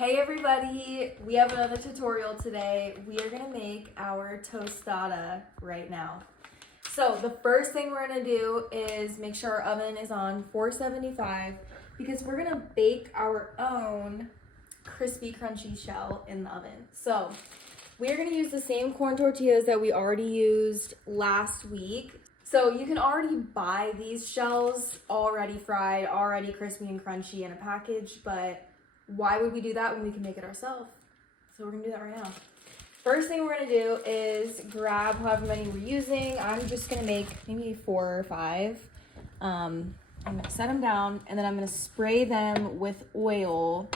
Hey everybody, we have another tutorial today. We are gonna make our tostada right now. So the first thing we're gonna do is make sure our oven is on 475 because we're gonna bake our own crispy crunchy shell in the oven. So we're gonna use the same corn tortillas that we already used last week. So you can already buy these shells already fried, already crispy and crunchy in a package, but why would we do that when we can make it ourselves? So we're gonna do that right now. First thing we're gonna do is grab however many we're using. I'm just gonna make maybe 4 or 5. I'm gonna set them down and then I'm gonna spray them with oil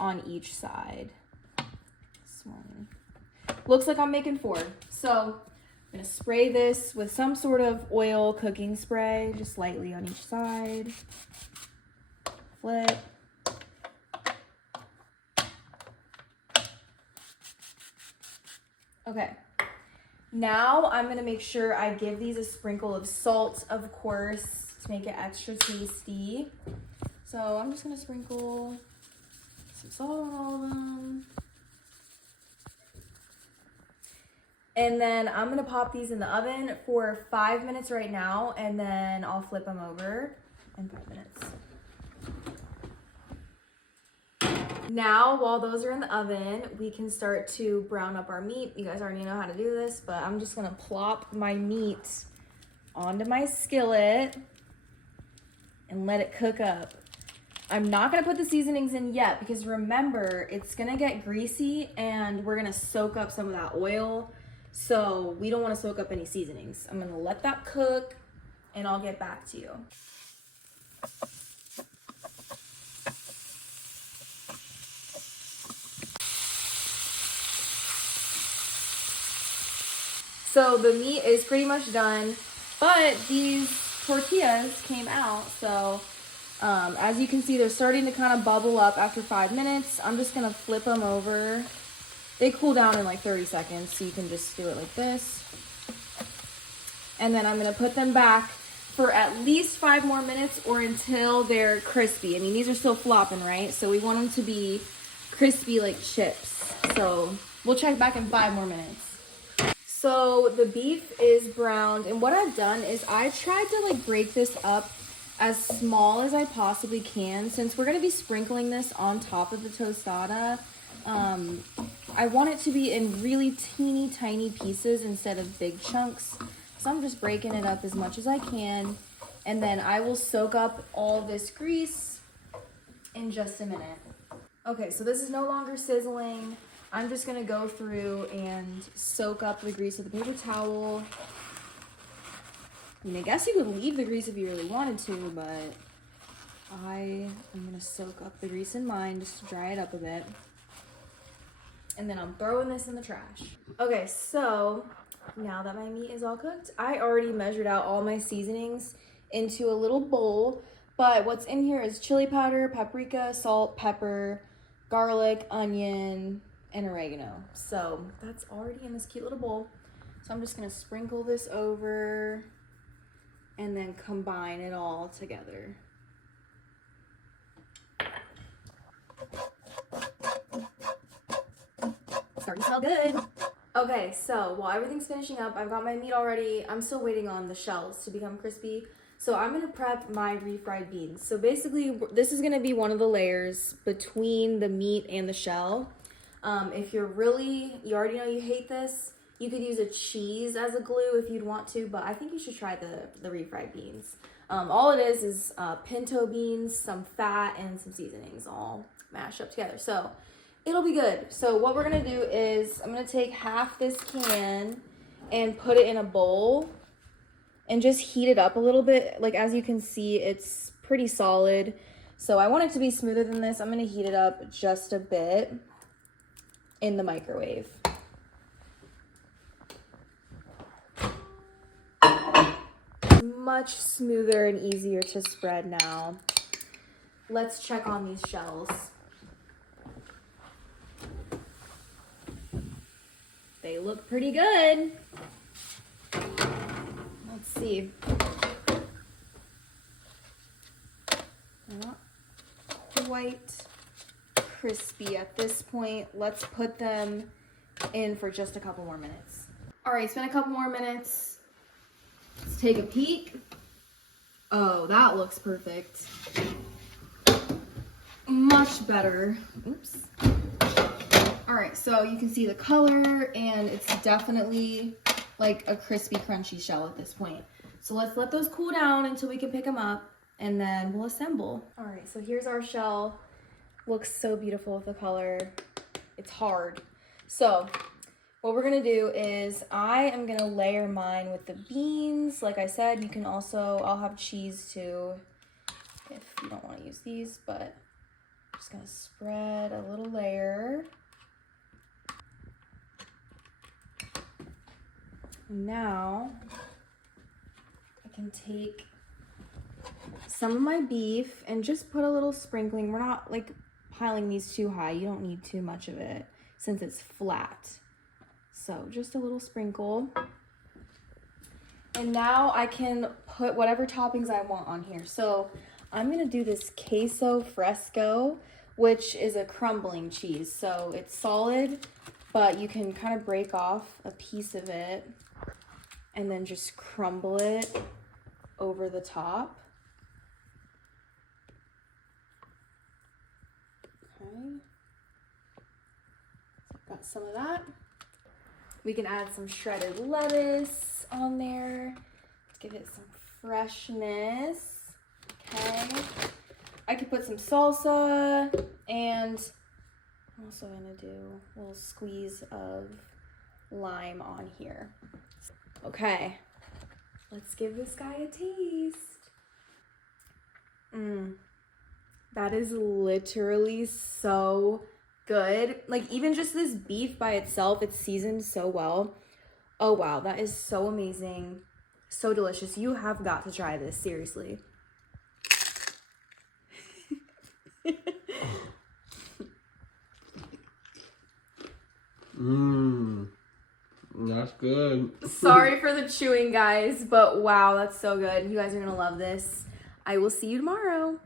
on each side. This one looks like I'm making 4. So I'm gonna spray this with some sort of oil cooking spray, just lightly on each side. Flip. Okay, now I'm gonna make sure I give these a sprinkle of salt, of course, to make it extra tasty. So I'm just gonna sprinkle some salt on all of them. And then I'm gonna pop these in the oven for 5 minutes right now, and then I'll flip them over in 5 minutes. Now, while those are in the oven, we can start to brown up our meat. You guys already know how to do this, but I'm just gonna plop my meat onto my skillet and let it cook up. I'm not gonna put the seasonings in yet because remember, it's gonna get greasy and we're gonna soak up some of that oil. So we don't wanna soak up any seasonings. I'm gonna let that cook and I'll get back to you. So the meat is pretty much done, but these tortillas came out. So as you can see, they're starting to kind of bubble up after 5 minutes. I'm just gonna flip them over. They cool down in like 30 seconds, so you can just do it like this. And then I'm gonna put them back for at least 5 more minutes or until they're crispy. I mean, these are still flopping, right? So we want them to be crispy like chips. So we'll check back in 5 more minutes. So the beef is browned, and what I've done is I tried to like break this up as small as I possibly can. Since we're gonna be sprinkling this on top of the tostada, I want it to be in really teeny tiny pieces instead of big chunks. So I'm just breaking it up as much as I can, and then I will soak up all this grease in just a minute. Okay, so this is no longer sizzling. I'm just gonna go through and soak up the grease with a paper towel. I mean, I guess you could leave the grease if you really wanted to, but I am gonna soak up the grease in mine just to dry it up a bit. And then I'm throwing this in the trash. Okay, so now that my meat is all cooked, I already measured out all my seasonings into a little bowl, but what's in here is chili powder, paprika, salt, pepper, garlic, onion, and oregano. So that's already in this cute little bowl. So I'm just gonna sprinkle this over and then combine it all together. Starting to smell good. Okay, so while everything's finishing up, I've got my meat already. I'm still waiting on the shells to become crispy. So I'm gonna prep my refried beans. So basically, this is gonna be one of the layers between the meat and the shell. If you already know you hate this, you could use a cheese as a glue if you'd want to, but I think you should try the refried beans. All it is pinto beans, some fat, and some seasonings all mashed up together. So it'll be good. So what we're gonna do is I'm gonna take half this can and put it in a bowl and just heat it up a little bit. Like as you can see, it's pretty solid. So I want it to be smoother than this. I'm gonna heat it up just a bit in the microwave. Much smoother and easier to spread now. Let's check on these shells. They look pretty good. Let's see. Not quite crispy at this point. Let's put them in for just a couple more minutes. All right, it's been a couple more minutes. Let's take a peek. Oh, that looks perfect. Much better. Oops. All right, so you can see the color, and it's definitely like a crispy, crunchy shell at this point. So let's let those cool down until we can pick them up, and then we'll assemble. All right, so here's our shell. Looks so beautiful with the color. It's hard. So what we're gonna do is I am gonna layer mine with the beans. Like I said, you can also, I'll have cheese too if you don't wanna use these, but I'm just gonna spread a little layer. Now I can take some of my beef and just put a little sprinkling. We're not like piling these too high. You don't need too much of it since it's flat. So just a little sprinkle. And now I can put whatever toppings I want on here. So I'm gonna do this queso fresco, which is a crumbling cheese. So it's solid, but you can kind of break off a piece of it and then just crumble it over the top. Okay. So got some of that. We can add some shredded lettuce on there to give it some freshness. Okay. I could put some salsa, and I'm also gonna do a little squeeze of lime on here. Okay, let's give this guy a taste. That is literally so good. Like, even just this beef by itself, it's seasoned so well. Oh wow, that is so amazing. So delicious. You have got to try this, seriously. That's good. Sorry for the chewing, guys, but wow, that's so good. You guys are gonna love this. I will see you tomorrow.